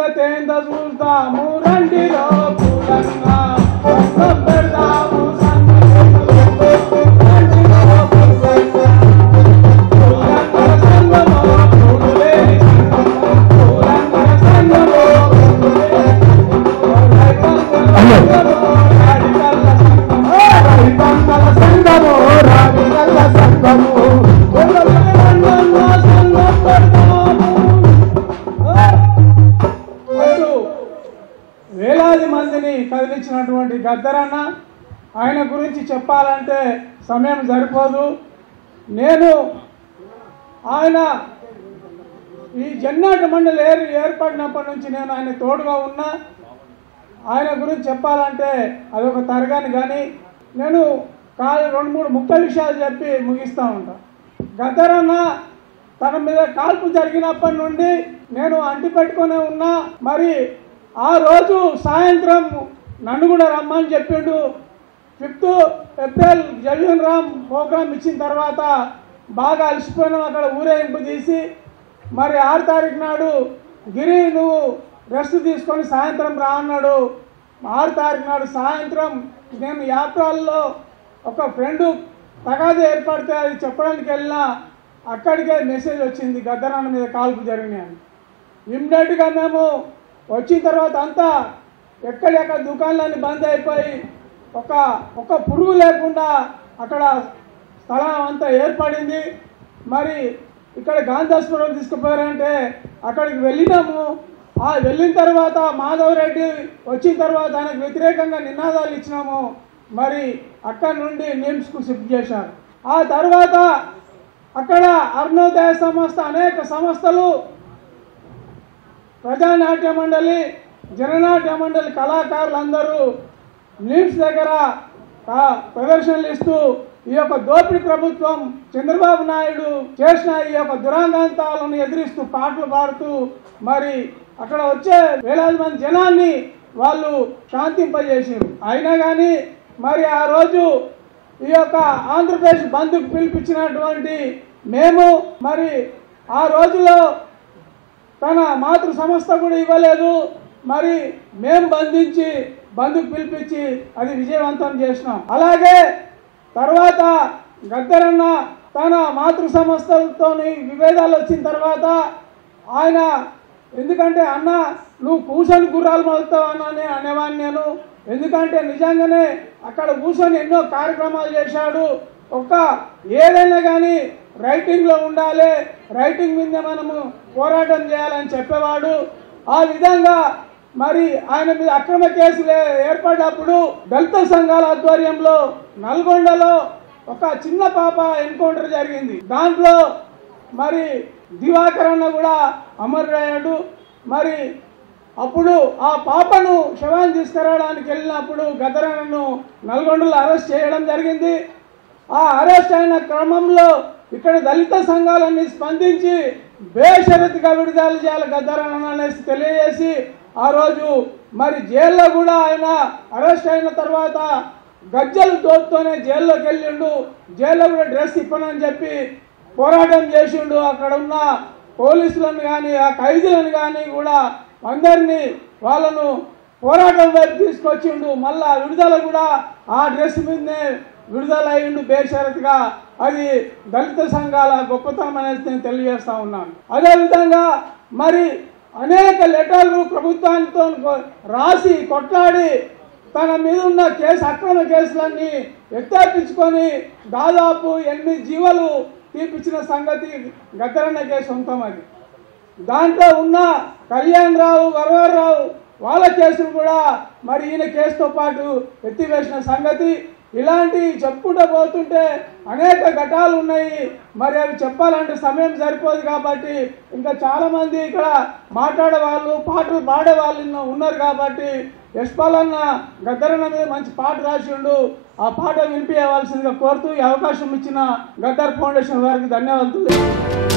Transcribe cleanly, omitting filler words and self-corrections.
సంగతి ఏందో చూద్దాము రండిలో పూలన్నా పెడదాము వేలాది మందిని కదిలించినటువంటి గద్దరన్న ఆయన గురించి చెప్పాలంటే సమయం సరిపోదు. నేను ఆయన ఈ జన్నాట మండలి ఏర్పడినప్పటి నుంచి నేను ఆయన తోడుగా ఉన్నా. ఆయన గురించి చెప్పాలంటే అదొక తరగని. కానీ నేను 2-3 ముఖ్య విషయాలు చెప్పి ముగిస్తూ ఉంటా. గద్దరన్న తన మీద కాల్పు జరిగినప్పటి నుండి నేను అంటిపెట్టుకునే ఉన్నా. మరి ఆ రోజు సాయంత్రం నన్ను కూడా రమ్మని చెప్పిండు. 5th April Jagan Ram programme ఇచ్చిన తర్వాత బాగా అలసిపోయినాం. అక్కడ ఊరేగింపు తీసి మరి 6 తారీఖు నాడు గిరి నువ్వు రెస్ట్ తీసుకొని సాయంత్రం రా అన్నాడు. 6 తారీఖు నాడు సాయంత్రం నేను యాత్రల్లో ఒక ఫ్రెండు తగాదా ఏర్పడితే అది చెప్పడానికి వెళ్ళినా అక్కడికే మెసేజ్ వచ్చింది గద్దరన్న మీద కాల్పు జరిగినాయని. ఇమ్మీడియట్గా మేము వచ్చిన తర్వాత అంతా ఎక్కడెక్కడ దుకాణాలన్నీ బంద్ అయిపోయి ఒక పురుగు లేకుండా అక్కడ స్థలం అంతా ఏర్పడింది. మరి ఇక్కడ గాంధీ హాస్పిటల్ తీసుకుపోయారంటే అక్కడికి వెళ్ళినాము. వెళ్ళిన తర్వాత మాధవరెడ్డి వచ్చిన తర్వాత ఆయనకు వ్యతిరేకంగా నినాదాలు ఇచ్చినాము. మరి అక్కడి నుండి నిమ్స్కు షిఫ్ట్ చేశారు. ఆ తర్వాత అక్కడ అరుణోదయ సంస్థ అనేక సంస్థలు ప్రజానాట్య మండలి జననాట్య మండలి కళాకారులందరూ నిమ్స్ దగ్గర ప్రదర్శనలు ఇస్తూ ఈ యొక్క దోపిడీ ప్రభుత్వం చంద్రబాబు నాయుడు చేసిన ఈ యొక్క దురాంతాలను ఎదిరిస్తూ పాటలు పాడుతూ మరి అక్కడ వచ్చే వేలాది మంది జనాన్ని వాళ్ళు శాంతింపజేసారు. అయినా కానీ మరి ఆ రోజు ఈ యొక్క ఆంధ్రప్రదేశ్ బంద్కు పిలిపించినటువంటి మేము మరి ఆ రోజులో తన మాతృ సంస్థ కూడా ఇవ్వలేదు. మరి మేము బంద్కు పిలిపించి అది విజయవంతం చేసినాం. అలాగే తర్వాత గద్దరన్న తన మాతృ సంస్థలతో విభేదాలు వచ్చిన తర్వాత ఆయన ఎందుకంటే అన్న నువ్వు కూర్చొని గుర్రాలు మొదలుతావు అన్న అనేవాడిని నేను. ఎందుకంటే నిజంగానే అక్కడ కూర్చొని ఎన్నో కార్యక్రమాలు చేశాడు. ఏదైనా కానీ రైటింగ్లో ఉండాలి, రైటింగ్ మీద మనము పోరాటం చేయాలని చెప్పేవాడు. ఆ విధంగా మరి ఆయన మీద అక్రమ కేసులు ఏర్పడినప్పుడు దళిత సంఘాల ఆధ్వర్యంలో నల్గొండలో ఒక చిన్న పాప ఎన్కౌంటర్ జరిగింది. దాంట్లో మరి దివాకర్ అన్న కూడా అమరుడయ్యాడు. మరి అప్పుడు ఆ పాపను శవాన్ని తీసుకురావడానికి వెళ్ళినప్పుడు గద్దరన్నను నల్గొండలో అరెస్ట్ చేయడం జరిగింది. ఆ అరెస్ట్ అయిన క్రమంలో ఇక్కడ దళిత సంఘాలన్నీ స్పందించి బేషరతుగా విడుదల చేయాలి గద్దరన్న అనేసి తెలియజేసి ఆ రోజు మరి జైల్లో కూడా ఆయన అరెస్ట్ అయిన తర్వాత గజ్జలు తోపుతోనే జైల్లోకి వెళ్ళిండు. జైల్లో కూడా డ్రెస్ ఇప్పనని చెప్పి పోరాటం చేసిండు. అక్కడ ఉన్న పోలీసులను కానీ ఆ ఖైదీలను కానీ కూడా అందరినీ వాళ్ళను పోరాటం వైపు తీసుకొచ్చిండు. మళ్ళా విడుదల కూడా ఆ డ్రెస్ మీదనే విడుదల అయ్యిండు బేషరతుగా. అది దళిత సంఘాల గొప్పతనం అనేది నేను తెలియజేస్తా ఉన్నాను. అదేవిధంగా మరి అనేక లెటర్లు ప్రభుత్వానితో రాసి కొట్లాడి తన మీద ఉన్న అక్రమ కేసులన్నీ ఎత్తేపించుకొని దాదాపు 8 జీవోలు తీర్పిచ్చిన సంగతి గద్దరన్న కేసు సొంతం. అది దాంట్లో ఉన్న కళ్యాణ్ రావు వరవరరావు వాళ్ళ కేసులు కూడా మరి ఈయన కేసుతో పాటు ఎత్తివేసిన సంగతి. ఇలాంటి చెప్పుకుంటూ పోతుంటే అనేక ఘటాలు ఉన్నాయి. మరి అవి చెప్పాలంటే సమయం సరిపోదు కాబట్టి ఇంకా చాలామంది ఇక్కడ మాట్లాడే వాళ్ళు పాటలు పాడే వాళ్ళు ఉన్నారు కాబట్టి యశ్పాలన్న గద్దరన్న మీద మంచి పాట రాసిండు. ఆ పాట వినిపించవలసిందిగా కోరుతూ ఈ అవకాశం ఇచ్చిన గద్దర్ ఫౌండేషన్ వారికి ధన్యవాదాలు.